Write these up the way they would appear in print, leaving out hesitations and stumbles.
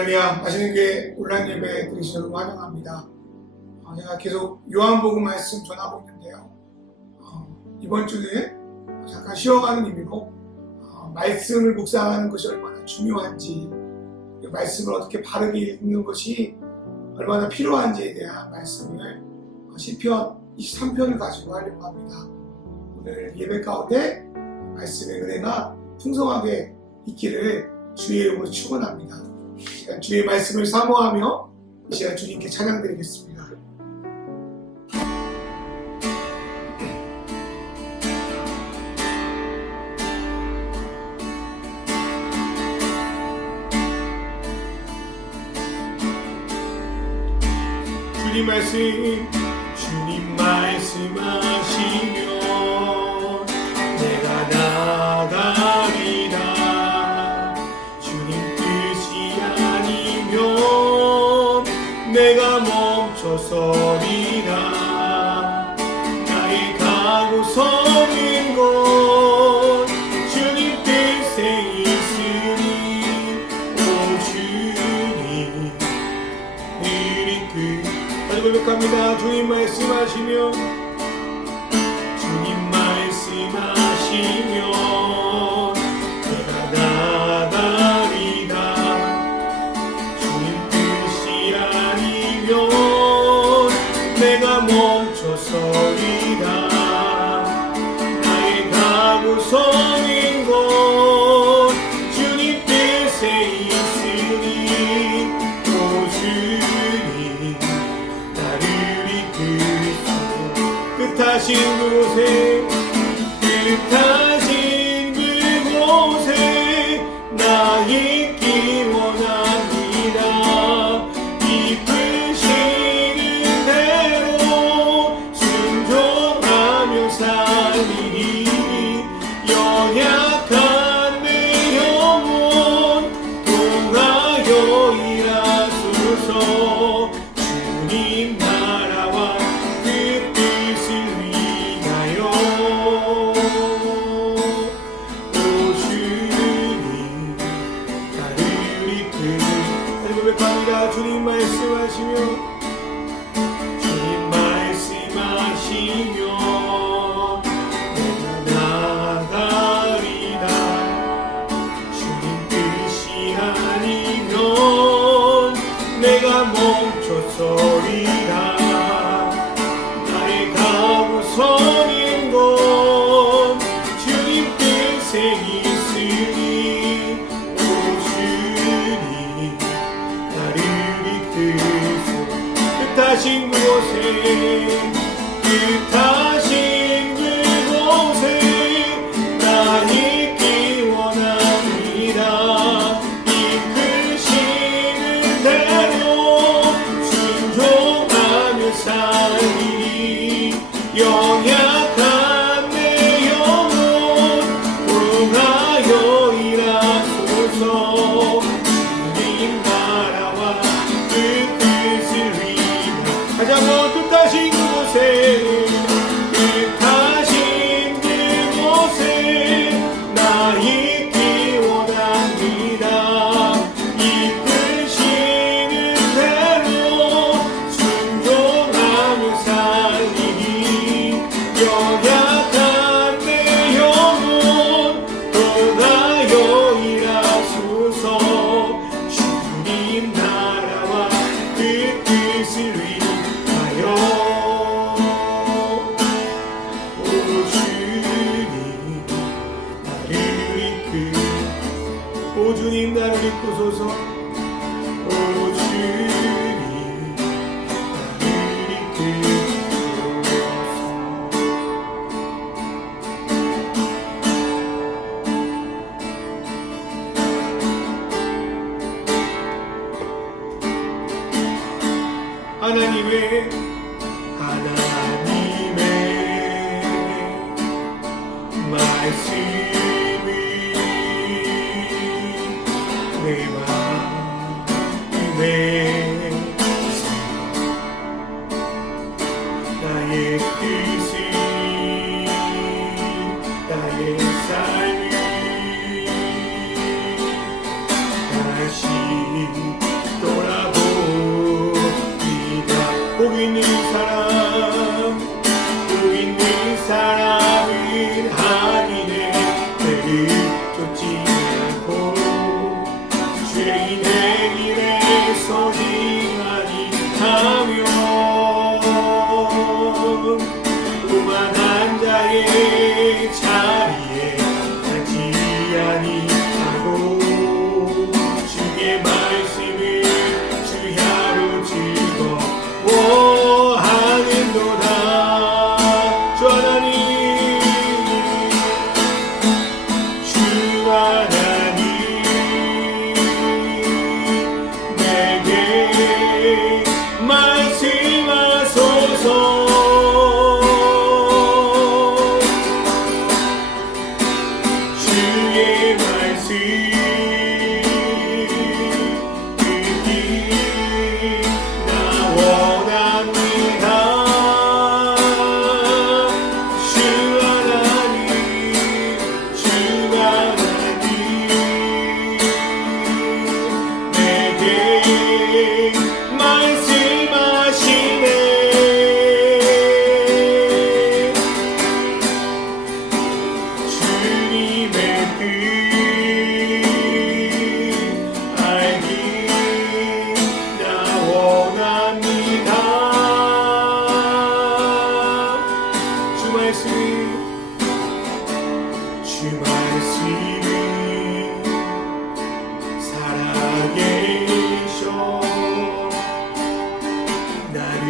할렐루야, 맛있는 교회 온라인 예배 들으시는 여러분 환영합니다. 제가 계속 요한복음 말씀 전하고 있는데요. 이번 주에 잠깐 쉬어가는 의미로 말씀을 묵상하는 것이 얼마나 중요한지, 말씀을 어떻게 바르게 읽는 것이 얼마나 필요한지에 대한 말씀을 시편 23편을 가지고 하려고 합니다. 오늘 예배 가운데 말씀의 은혜가 풍성하게 있기를 주의 이름으로 축원합니다. 이 시간 주의 말씀을 사모하며 이 시간 주님께 찬양드리겠습니다. 주님 말씀하시며 내가 나가리라. 주님 뜻이 아니면 내가 멈춰서리라. 나의 가고 서는 곳 주님 뜻에 있으니 오 주님 우리 고백합니다. 주님 말씀하시며 내가 나가리라. 주님 뜻이 아니면 내가 멈춰서리라. 나의 가고 서는 곳 주님 뜻에 있으니 오 주님 뜻하신 그곳에 나 있기 원합니다. 이끄시는 대로 순종하며 살리니 연약한 내 영혼 통하여 일하소서. 주님 나라와 주님 말씀하시며 내가 나가리라. 주님 뜻이 아니면 내가 멈춰서리라. 나의 가고 서는 곳 주님 뜻에 있으니 오 주님 뜻하신 그곳에 나 있기 원합니다. 이끄시는 대로 순종하며 살리니 연약한 내 영혼 통하여 일하소서. 주님 나라와 뜻을 다시 한번 뜻하신 그곳에 나 있기 원합니다. 이끄시는 대로 순종하며 살리니 연약한 내 영혼 통하여 일하소서. 주님 나라와 뜻을 위하여 오 주님 나를 오 주님 나를 이끄소서. 오 주님 나를 이끄소서. 하나님의 말씀이 내 마음에 나의 뜻이 나의 삶이 다시 사람 복 있는 사람은 하기네 죄를 쫓지 않고 죄인의 길에 서지 아니하며 오만한 자의 자리에 앉지 아니하고 주의 말씀을 주야로 즐거워하는도다. 주 하나님 주 하나님 내게 말씀하소서. 주의 말씀 듣기 나 원합니다. 주 하나님 주 하나님 내게 말씀하시네. 주님의 뜻 알기 나 원합니다. 주 말씀은 살아계셔 나를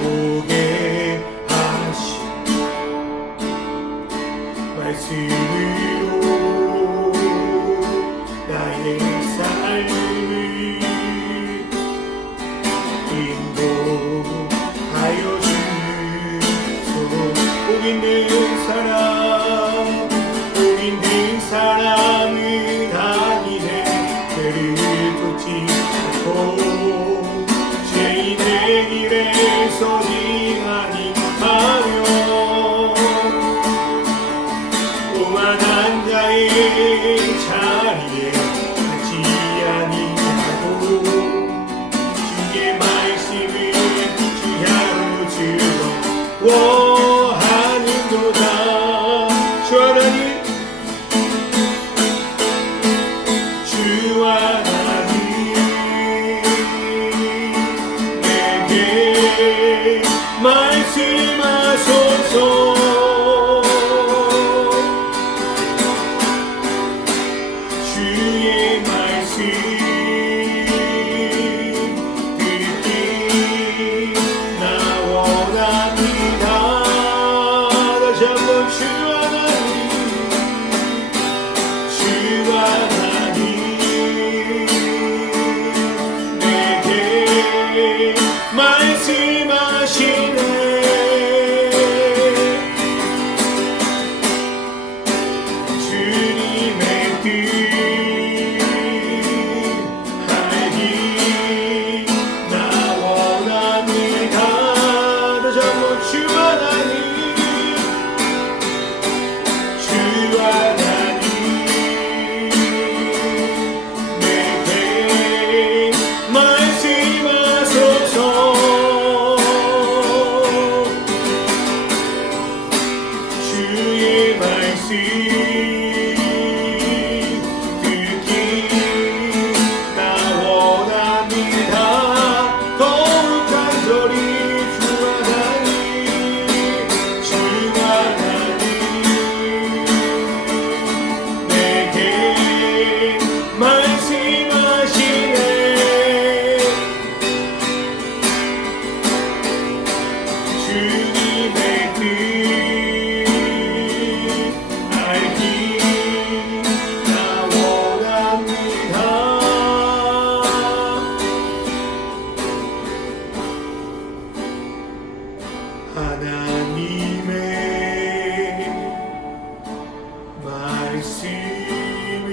보게 하시 말씀으로 나의 삶을 인도하여 주소서. 복 있는 사람은 아니네 죄를 쫓지 않고 죄인의 길에 서지 아니하며 오만한 자의 자리에 앉지 아니하고 주의 말씀을 주야로 즐거워하는도다. 주 하나님 주 하나님 내게 말씀하소서. 주의 말씀 듣기 나 원합니다. 다시 한번 주 하나님 주 하나님 내게 말씀하시네. 주님의 뜻 알기 나 원합니다. 다시 한번 주 하나님 주 하나님 내게 말씀하소서. 주의 말씀 듣기 나 원합니다. 더욱 간절히 주 하나님 주 하나님 내게 말씀하시네. 주님의 뜻 알기 나 원합니다. 하나님의 말씀을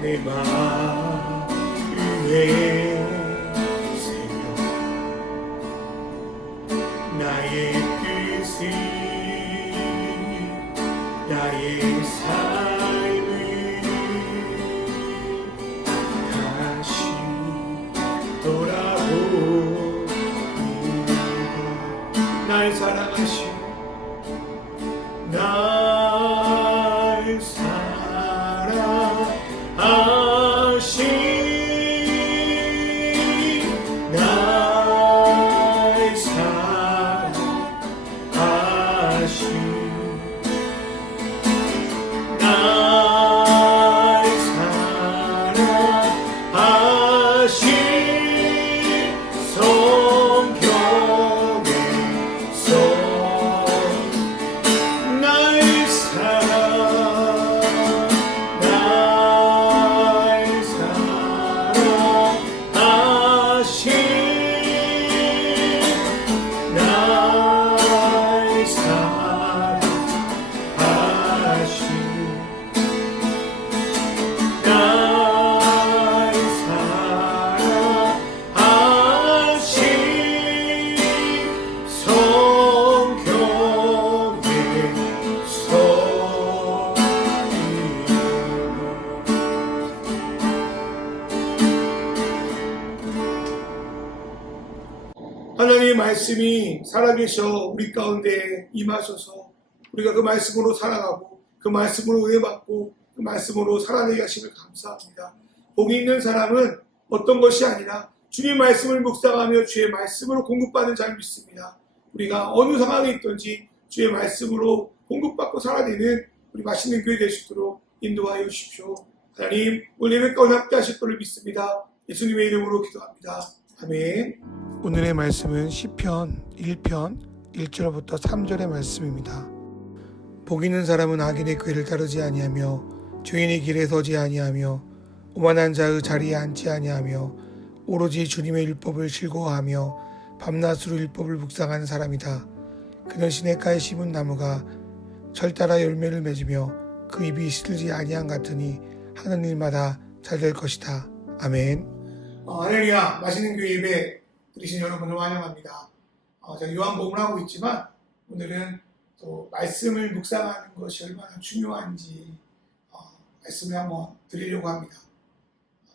내 마음에 새겨 나의 뜻을 나의 삶을 다시 돌아 날 사랑하시오. 날 사랑하시 날 사랑하시 날 사랑하시 성경에서 날 사랑하시 날 사랑하시 날 사랑하시 성경에서 하나님의 말씀이 살아계셔 우리 가운데 임하셔서 우리가 그 말씀으로 살아가고 그 말씀으로 은혜받고 그 말씀으로 살아내게 하심을 감사합니다. 복이 있는 사람은 어떤 것이 아니라 주님의 말씀을 묵상하며 주의 말씀으로 공급받는 자를 믿습니다. 우리가 어느 상황에 있든지 주의 말씀으로 공급받고 살아내는 우리 맛있는 교회 될 수 있도록 인도하여 주십시오. 하나님 오늘 예배 가운데 함께 하실 것을 믿습니다. 예수님의 이름으로 기도합니다. 아멘. 오늘의 말씀은 시편 1편 1절부터 3절의 말씀입니다. 복 있는 사람은 악인의 꾀를 따르지 아니하며 죄인의 길에 서지 아니하며 오만한 자의 자리에 앉지 아니하며 오로지 주님의 율법을 즐거워하며 밤낮으로 율법을 묵상하는 사람이다. 그는 시냇가에 심은 나무가 철 따라 열매를 맺으며 그 잎이 시들지 아니한 같으니 하는 일마다 잘 될 것이다. 아멘. 할렐루야. 맛있는 교회 예배 들으신 여러분을 환영합니다. 제가 요한복음을 하고 있지만 오늘은 또 말씀을 묵상하는 것이 얼마나 중요한지 말씀을 한번 드리려고 합니다.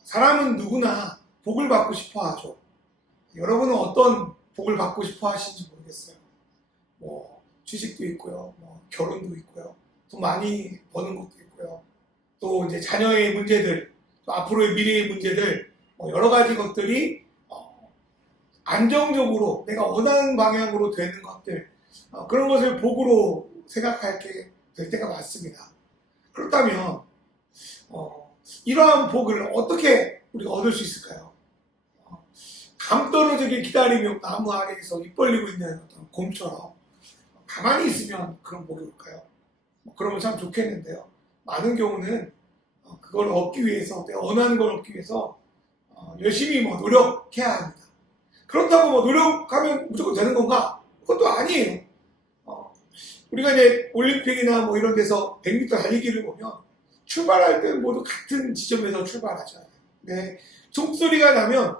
사람은 누구나 복을 받고 싶어 하죠. 여러분은 어떤 복을 받고 싶어 하시는지 모르겠어요. 뭐 취직도 있고요, 뭐 결혼도 있고요, 또 많이 버는 것도 있고요, 또 이제 자녀의 문제들, 또 앞으로의 미래의 문제들, 여러 가지 것들이 안정적으로 내가 원하는 방향으로 되는 것들, 그런 것을 복으로 생각하게 될 때가 많습니다. 그렇다면 이러한 복을 어떻게 우리가 얻을 수 있을까요? 감 떨어지길 기다리며 나무 아래에서 입 벌리고 있는 어떤 곰처럼 가만히 있으면 그런 복이 올까요? 그러면 참 좋겠는데요. 많은 경우는 그걸 얻기 위해서, 내가 원하는 걸 얻기 위해서 열심히 노력해야 합니다. 그렇다고 노력하면 무조건 되는 건가? 그것도 아니에요. 우리가 이제 올림픽이나 이런 데서 100m 달리기를 보면 출발할 때는 모두 같은 지점에서 출발하잖아요. 네. 종소리가 나면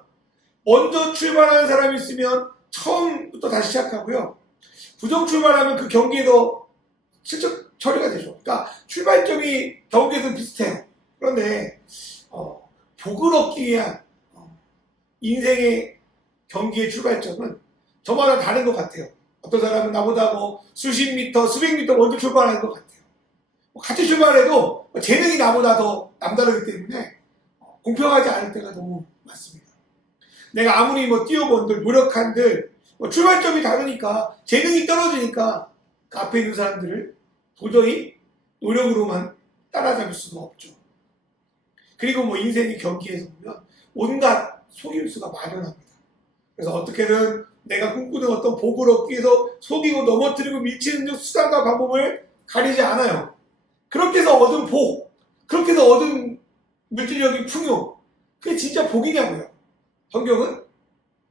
먼저 출발하는 사람이 있으면 처음부터 다시 시작하고요. 부정 출발하면 그 경기에도 실적 처리가 되죠. 그러니까 출발점이 경기에서 비슷해요. 그런데 복을 얻기 위한 인생의 경기의 출발점은 저마다 다른 것 같아요. 어떤 사람은 나보다 수십 미터, 수백 미터 먼저 출발하는 것 같아요. 같이 출발해도 재능이 나보다 더 남다르기 때문에 공평하지 않을 때가 너무 많습니다. 내가 아무리 뛰어본들, 노력한들, 출발점이 다르니까, 재능이 떨어지니까 그 앞에 있는 사람들을 도저히 노력으로만 따라잡을 수가 없죠. 그리고 인생의 경기에서 보면 온갖 속임수가 만연합니다. 그래서 어떻게든 내가 꿈꾸는 어떤 복을 얻기 위해서 속이고 넘어뜨리고 밀치는 수단과 방법을 가리지 않아요. 그렇게 해서 얻은 복, 그렇게 해서 얻은 물질적인 풍요, 그게 진짜 복이냐고요. 성경은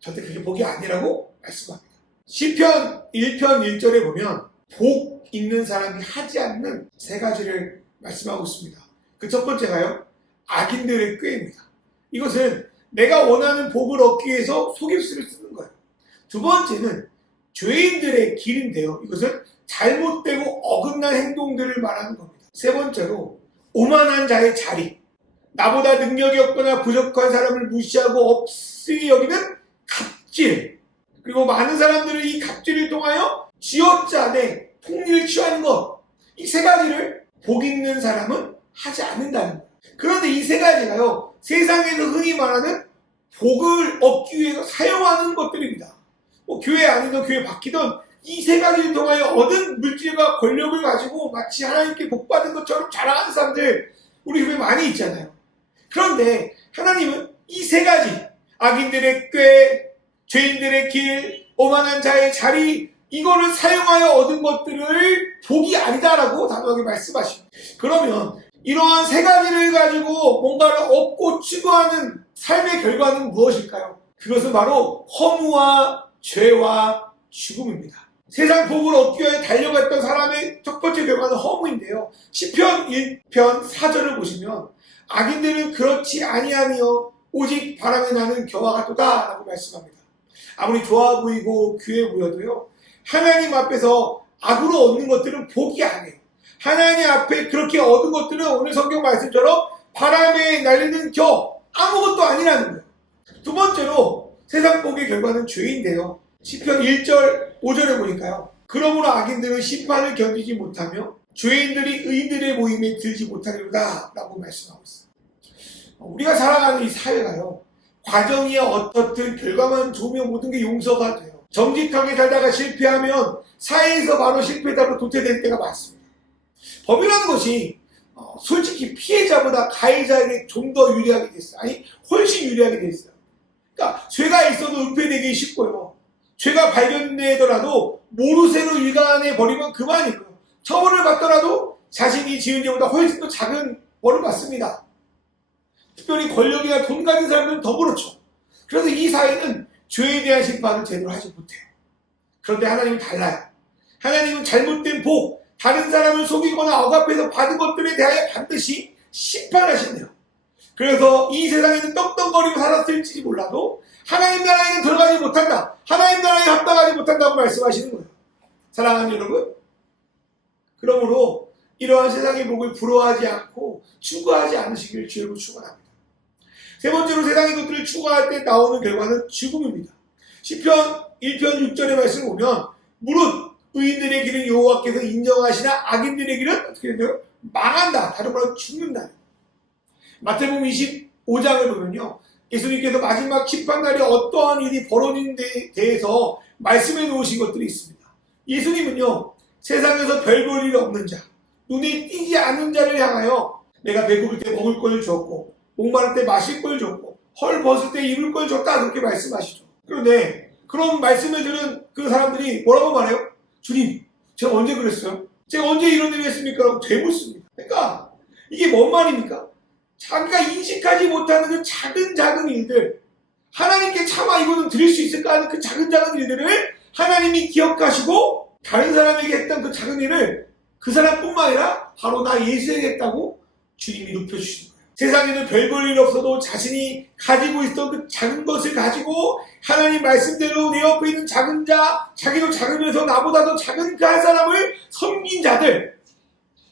절대 그게 복이 아니라고 말씀합니다. 시편 1편 1절에 보면 복 있는 사람이 하지 않는 세 가지를 말씀하고 있습니다. 그 첫 번째가요, 악인들의 꾀입니다. 이것은 내가 원하는 복을 얻기 위해서 속임수를 쓰는 거예요. 두 번째는 죄인들의 길인데요. 이것은 잘못되고 어긋난 행동들을 말하는 겁니다. 세 번째로 오만한 자의 자리. 나보다 능력이 없거나 부족한 사람을 무시하고 없이 여기는 갑질. 그리고 많은 사람들은 이 갑질을 통하여 쥐어짜내 폭리를 취하는 것, 이 세 가지를 복 있는 사람은 하지 않는다는 거예요. 그런데 이 세 가지가요, 세상에서 흔히 말하는 복을 얻기 위해서 사용하는 것들입니다. 뭐 교회 아니든 교회 밖이든 이 세 가지를 통하여 얻은 물질과 권력을 가지고 마치 하나님께 복받은 것처럼 자랑하는 사람들 우리 교회에 많이 있잖아요. 그런데 하나님은 이 세 가지, 악인들의 꾀, 죄인들의 길, 오만한 자의 자리, 이거를 사용하여 얻은 것들을 복이 아니다라고 단호하게 말씀하십니다. 그러면 이러한 세 가지를 가지고 뭔가를 얻고 추구하는 삶의 결과는 무엇일까요? 그것은 바로 허무와 죄와 죽음입니다. 세상 복을 얻기 위해 달려갔던 사람의 첫 번째 결과는 허무인데요. 시편 1편 4절을 보시면 악인들은 그렇지 아니하며 오직 바람에 나는 겨와 같도다 라고 말씀합니다. 아무리 좋아 보이고 귀해 보여도요, 하나님 앞에서 악으로 얻는 것들은 복이 아니에요. 하나님 앞에 그렇게 얻은 것들은 오늘 성경 말씀처럼 바람에 날리는 겨, 아무것도 아니라는 거예요. 두 번째로 세상 복의 결과는 죄인데요. 시편 1절 5절에 보니까요, 그러므로 악인들은 심판을 견디지 못하며 죄인들이 의인들의 모임에 들지 못하리로다 라고 말씀하고 있어요. 우리가 살아가는 이 사회가요, 과정이 어떻든 결과만 좋으면 모든 게 용서가 돼요. 정직하게 살다가 실패하면 사회에서 바로 실패자로 도태될 때가 많습니다. 법이라는 것이 솔직히 피해자보다 가해자에게 좀 더 유리하게 됐어요. 아니, 훨씬 유리하게 됐어요. 그러니까 죄가 있어도 은폐되기 쉽고요, 죄가 발견되더라도 모르쇠로 일관해 버리면 그만이고요, 처벌을 받더라도 자신이 지은 죄보다 훨씬 더 작은 벌을 받습니다. 특별히 권력이나 돈 가진 사람들은 더 그렇죠. 그래서 이 사회는 죄에 대한 심판을 제대로 하지 못해요. 그런데 하나님은 달라요. 하나님은 잘못된 복, 다른 사람을 속이거나 억압해서 받은 것들에 대하여 반드시 심판하신대요. 그래서 이 세상에는 떡떡거리고 살았을지 몰라도 하나님 나라에는 들어가지 못한다, 하나님 나라에 합당하지 못한다고 말씀하시는 거예요. 사랑하는 여러분, 그러므로 이러한 세상의 복을 부러워하지 않고 추구하지 않으시기를 주의로 축원합니다. 세 번째로 세상의 것들을 추구할 때 나오는 결과는 죽음입니다. 시편 1편 6절의 말씀을 보면 무릇 의인들의 길은 여호와께서 인정하시나 악인들의 길은 어떻게 되나요? 망한다. 다른 말로 죽는다. 마태복음 25장을 보면요, 예수님께서 마지막 심판날에 어떠한 일이 벌어진 데에 대해서 말씀해 놓으신 것들이 있습니다. 예수님은요, 세상에서 별 볼 일 없는 자, 눈에 띄지 않는 자를 향하여 내가 배고플 때 먹을 걸 줬고 목마를 때 마실 걸 줬고 헐 벗을 때 입을 걸 줬다, 그렇게 말씀하시죠. 그런데 그런 말씀을 들은 그 사람들이 뭐라고 말해요? 주님, 제가 언제 그랬어요? 제가 언제 이런 일을 했습니까? 라고 되묻습니다. 그러니까 이게 뭔 말입니까? 자기가 인식하지 못하는 그 작은 일들, 하나님께 차마 이거는 드릴 수 있을까 하는 그 작은 일들을 하나님이 기억하시고 다른 사람에게 했던 그 작은 일을 그 사람뿐만 아니라 바로 나 예수에게 했다고 주님이 높여주시는 거예요. 세상에는 별 볼 일 없어도 자신이 가지고 있던 그 작은 것을 가지고 하나님 말씀대로 내 옆에 있는 작은 자, 자기도 작으면서 나보다도 작은 그 한 사람을 섬긴 자들,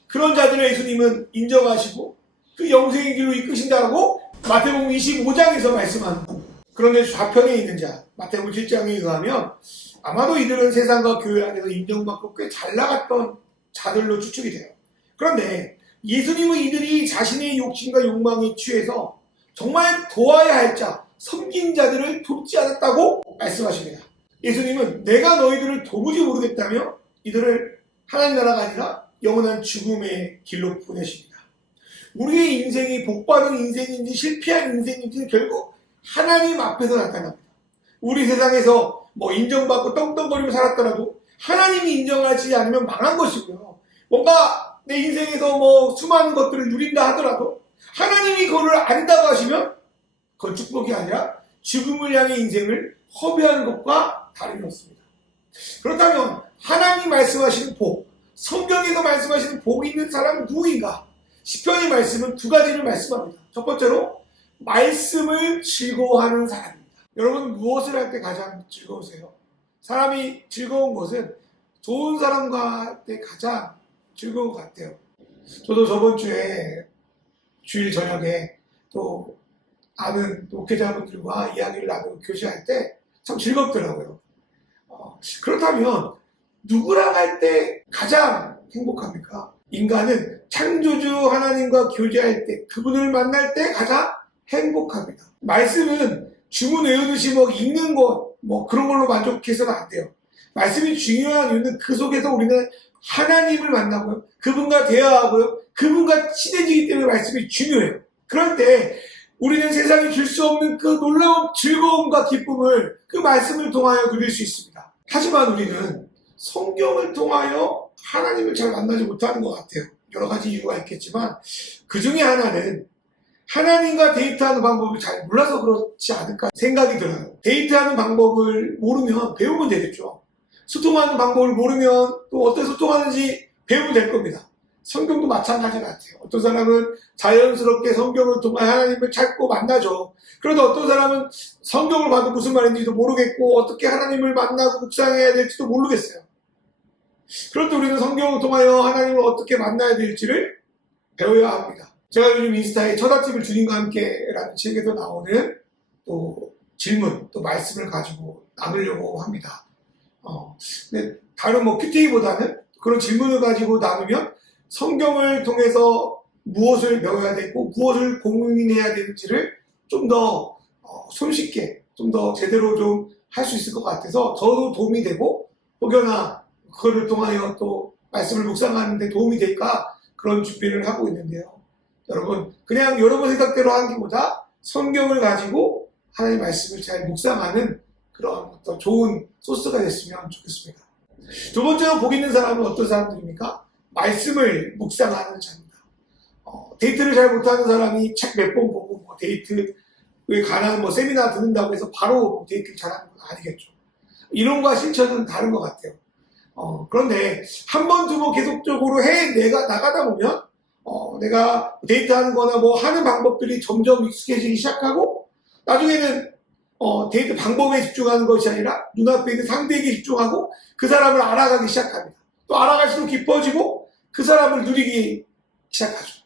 그런 자들을 예수님은 인정하시고 그 영생의 길로 이끄신다고 마태복음 25장에서 말씀하는 거예요. 그런데 좌편에 있는 자, 마태복음 7장에 의하면 아마도 이들은 세상과 교회 안에서 인정받고 꽤 잘 나갔던 자들로 추측이 돼요. 그런데 예수님은 이들이 자신의 욕심과 욕망에 취해서 정말 도와야 할 자, 섬긴 자들을 돕지 않았다고 말씀하십니다. 예수님은 내가 너희들을 도무지 모르겠다며 이들을 하나님 나라가 아니라 영원한 죽음의 길로 보내십니다. 우리의 인생이 복받은 인생인지 실패한 인생인지는 결국 하나님 앞에서 나타납니다. 우리 세상에서 인정받고 떵떵거리며 살았더라도 하나님이 인정하지 않으면 망한 것이고요. 뭔가 내 인생에서 수많은 것들을 누린다 하더라도 하나님이 그거를 아니다고 하시면 그건 축복이 아니라 죽음을 향해 인생을 허비하는 것과 다름이 없습니다. 그렇다면 하나님이 말씀하시는 복, 성경에서 말씀하시는 복이 있는 사람은 누구인가? 시편의 말씀은 두 가지를 말씀합니다. 첫 번째로 말씀을 즐거워하는 사람입니다. 여러분, 무엇을 할 때 가장 즐거우세요? 사람이 즐거운 것은 좋은 사람과 할 때 가장 즐거운 것 같아요. 저도 저번 주에 주일 저녁에 또 아는 목회자분들과 이야기를 나누고 교제할 때 참 즐겁더라고요. 그렇다면 누구랑 할 때 가장 행복합니까? 인간은 창조주 하나님과 교제할 때, 그분을 만날 때 가장 행복합니다. 말씀은 주문 외우듯이 뭐 읽는 것, 뭐 그런 걸로 만족해서는 안 돼요. 말씀이 중요한 이유는 그 속에서 우리는 하나님을 만나고요. 그분과 대화하고요. 그분과 친해지기 때문에 말씀이 중요해요. 그럴 때 우리는 세상이 줄 수 없는 그 놀라운 즐거움과 기쁨을 그 말씀을 통하여 누릴 수 있습니다. 하지만 우리는 성경을 통하여 하나님을 잘 만나지 못하는 것 같아요. 여러 가지 이유가 있겠지만 그 중에 하나는 하나님과 데이트하는 방법을 잘 몰라서 그렇지 않을까 생각이 들어요. 데이트하는 방법을 모르면 배우면 되겠죠. 소통하는 방법을 모르면 또 어떻게 소통하는지 배우면 될 겁니다. 성경도 마찬가지 같아요. 어떤 사람은 자연스럽게 성경을 통해 하나님을 찾고 만나죠. 그런데 어떤 사람은 성경을 봐도 무슨 말인지도 모르겠고 어떻게 하나님을 만나고 묵상해야 될지도 모르겠어요. 그럴 때 우리는 성경을 통하여 하나님을 어떻게 만나야 될지를 배워야 합니다. 제가 요즘 인스타에 처다집을 주님과 함께라는 책에도 나오는 또 질문, 또 말씀을 가지고 나누려고 합니다. 근데 다른 뭐 큐티보다는 그런 질문을 가지고 나누면 성경을 통해서 무엇을 배워야 되고 무엇을 고민해야 되는지를 좀 더 손쉽게, 좀 더 제대로 좀 할 수 있을 것 같아서 저도 도움이 되고 혹여나 그거를 통하여 또 말씀을 묵상하는 데 도움이 될까 그런 준비를 하고 있는데요. 여러분, 그냥 여러분 생각대로 하기보다 성경을 가지고 하나님의 말씀을 잘 묵상하는 그런 어떤 좋은 소스가 됐으면 좋겠습니다. 두 번째로 복 있는 사람은 어떤 사람들입니까? 말씀을 묵상하는 자입니다. 데이트를 잘 못하는 사람이 책 몇 번 보고 뭐 데이트에 관한 뭐 세미나 듣는다고 해서 바로 데이트를 잘하는 건 아니겠죠. 이론과 실천은 다른 것 같아요. 그런데 한 번, 두 번 계속적으로 내가 나가다 보면 내가 데이트하는 거나 뭐 하는 방법들이 점점 익숙해지기 시작하고 나중에는 데이트 방법에 집중하는 것이 아니라 눈앞에 있는 상대에게 집중하고 그 사람을 알아가기 시작합니다. 또 알아갈수록 깊어지고 그 사람을 누리기 시작하죠.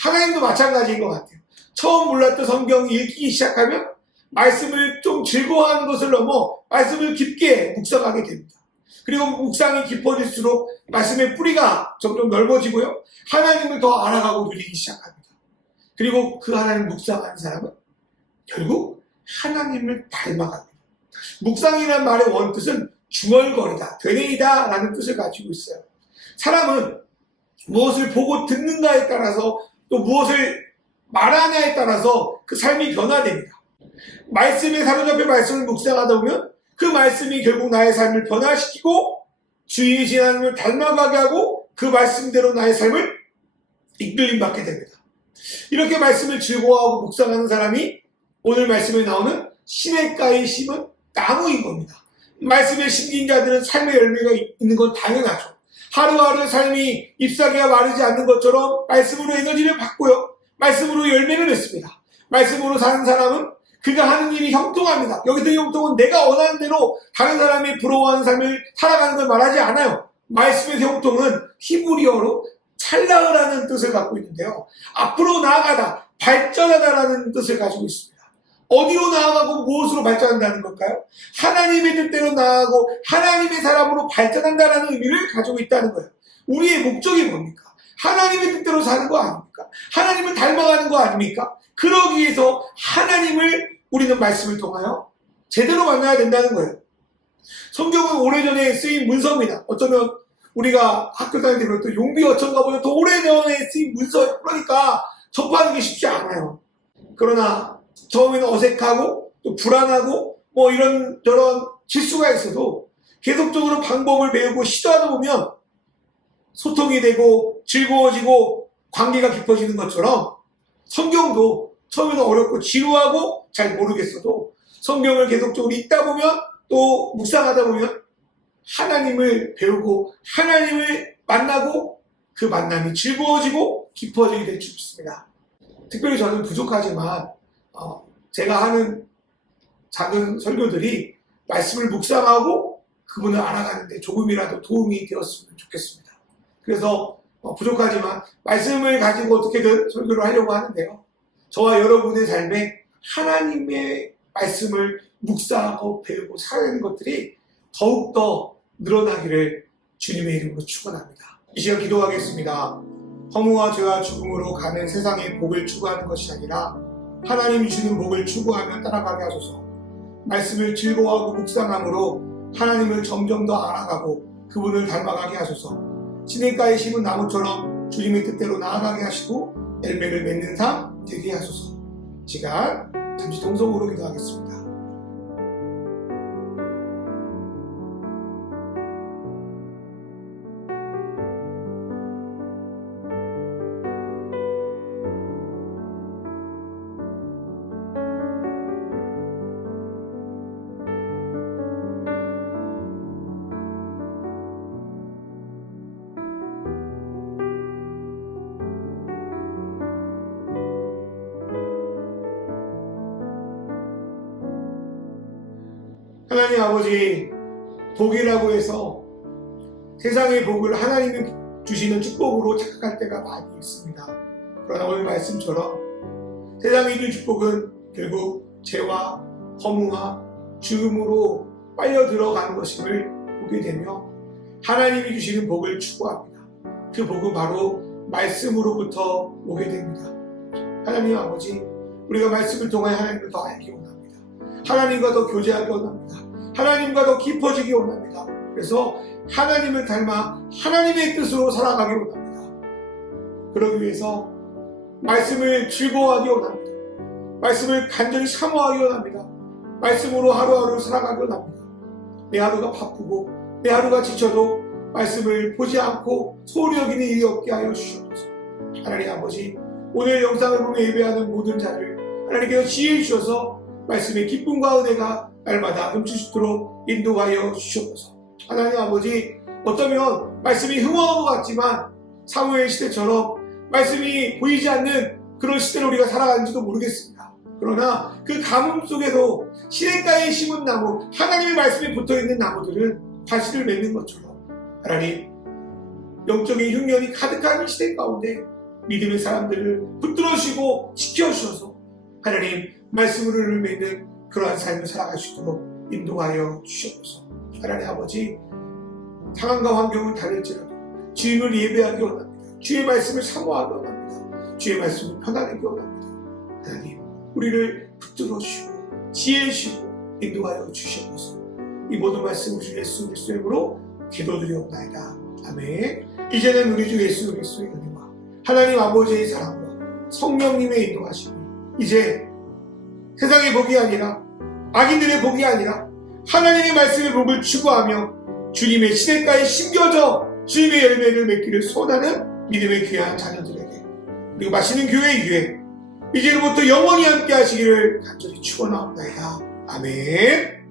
하나님도 마찬가지인 것 같아요. 처음 몰랐던 성경 읽기 시작하면 말씀을 좀 즐거워하는 것을 넘어 말씀을 깊게 묵상하게 됩니다. 그리고 묵상이 깊어질수록 말씀의 뿌리가 점점 넓어지고요. 하나님을 더 알아가고 누리기 시작합니다. 그리고 그 하나님 묵상하는 사람은 결국 하나님을 닮아갑니다. 묵상이라는 말의 원뜻은 중얼거리다, 되뇌이다 라는 뜻을 가지고 있어요. 사람은 무엇을 보고 듣는가에 따라서 또 무엇을 말하냐에 따라서 그 삶이 변화됩니다. 말씀에 사로잡혀 말씀을 묵상하다 보면 그 말씀이 결국 나의 삶을 변화시키고 주인이신 하나님을 닮아가게 하고 그 말씀대로 나의 삶을 이끌림받게 됩니다. 이렇게 말씀을 즐거워하고 묵상하는 사람이 오늘 말씀에 나오는 시냇가에 심은 나무인 겁니다. 말씀에 심긴 자들은 삶의 열매가 있는 건 당연하죠. 하루하루 삶이 잎사귀가 마르지 않는 것처럼 말씀으로 에너지를 받고요. 말씀으로 열매를 맺습니다. 말씀으로 사는 사람은 그가 하는 일이 형통합니다. 여기서 형통은 내가 원하는 대로 다른 사람이 부러워하는 삶을 살아가는 걸 말하지 않아요. 말씀의 형통은 히브리어로 찰나으라는 뜻을 갖고 있는데요. 앞으로 나아가다, 발전하다라는 뜻을 가지고 있습니다. 어디로 나아가고 무엇으로 발전한다는 걸까요? 하나님의 뜻대로 나아가고 하나님의 사람으로 발전한다는 의미를 가지고 있다는 거예요. 우리의 목적이 뭡니까? 하나님의 뜻대로 사는 거 아닙니까? 하나님을 닮아가는 거 아닙니까? 그러기 위해서 하나님을 우리는 말씀을 통하여 제대로 만나야 된다는 거예요. 성경은 오래전에 쓰인 문서입니다. 어쩌면 우리가 학교 다닐 때 배웠던 용비어천가 보다 더 오래전에 쓰인 문서, 그러니까 접하는 게 쉽지 않아요. 그러나 처음에는 어색하고 또 불안하고 뭐 이런저런 실수가 있어도 계속적으로 방법을 배우고 시도하다 보면 소통이 되고 즐거워지고 관계가 깊어지는 것처럼 성경도 처음에는 어렵고 지루하고 잘 모르겠어도 성경을 계속적으로 읽다 보면 또 묵상하다 보면 하나님을 배우고 하나님을 만나고 그 만남이 즐거워지고 깊어지게 될 줄 믿습니다. 특별히 저는 부족하지만 제가 하는 작은 설교들이 말씀을 묵상하고 그분을 알아가는 데 조금이라도 도움이 되었으면 좋겠습니다. 그래서 부족하지만 말씀을 가지고 어떻게든 설교를 하려고 하는데요. 저와 여러분의 삶에 하나님의 말씀을 묵상하고 배우고 살아가는 것들이 더욱더 늘어나기를 주님의 이름으로 축원합니다. 이 시간 기도하겠습니다. 허무와 죄와 죽음으로 가는 세상의 복을 추구하는 것이 아니라 하나님이 주는 복을 추구하며 따라가게 하소서. 말씀을 즐거워하고 묵상함으로 하나님을 점점 더 알아가고 그분을 닮아가게 하소서. 시냇가에 심은 나무처럼 주님의 뜻대로 나아가게 하시고 열매를 맺는 삶 되게 하소서. 시간 잠시 동성으로 기도하겠습니다. 하나님 아버지, 복이라고 해서 세상의 복을 하나님이 주시는 축복으로 착각할 때가 많이 있습니다. 그러나 오늘 말씀처럼 세상이 줄 축복은 결국 죄와 허무와 죽음으로 빨려 들어가는 것임을 보게 되며 하나님이 주시는 복을 추구합니다. 그 복은 바로 말씀으로부터 오게 됩니다. 하나님 아버지, 우리가 말씀을 통하여 하나님을 더 알기 원합니다. 하나님과 더 교제하기 원합니다. 하나님과 더 깊어지기 원합니다. 그래서 하나님을 닮아 하나님의 뜻으로 살아가기 원합니다. 그러기 위해서 말씀을 즐거워하기 원합니다. 말씀을 간절히 사모하기 원합니다. 말씀으로 하루하루 살아가기 원합니다. 내 하루가 바쁘고 내 하루가 지쳐도 말씀을 보지 않고 소홀히 여기는 일이 없게 하여 주시옵소서. 하나님 아버지, 오늘 영상을 보며 예배하는 모든 자를 하나님께서 지혜 주셔서 말씀의 기쁨과 은혜가 날마다 넘치도록 인도하여 주시옵소서. 하나님 아버지, 어쩌면 말씀이 흥황한 것 같지만 사무엘 시대처럼 말씀이 보이지 않는 그런 시대로 우리가 살아가는지도 모르겠습니다. 그러나 그 가뭄 속에도 시냇가에 심은 나무, 하나님의 말씀이 붙어있는 나무들은 과실을 맺는 것처럼 하나님, 영적인 흉년이 가득한 시대 가운데 믿음의 사람들을 붙들어주시고 지켜주셔서 하나님 말씀으로 맺는 그러한 삶을 살아갈 수 있도록 인도하여 주시옵소서. 하나님 아버지, 상황과 환경은 다를지라도 주님을 예배하기 원합니다. 주의 말씀을 사모하기 원합니다. 주의 말씀을 편안하게 원합니다. 하나님, 우리를 붙들어 주시고 지혜 주시고 인도하여 주시옵소서. 이 모든 말씀을 주 예수 그리스도의 이름으로 기도드리옵나이다. 아멘. 이제는 우리 주 예수 그리스도의 은혜와 하나님 아버지의 사랑과 성령님의 인도하심이 이제 세상의 복이 아니라 악인들의 복이 아니라 하나님의 말씀의 복을 추구하며 주님의 시냇가에 심겨져 주님의 열매를 맺기를 소원하는 믿음의 귀한 자녀들에게 그리고 마시는 교회 위에 이제로부터 영원히 함께 하시기를 간절히 축원하옵나이다. 아멘.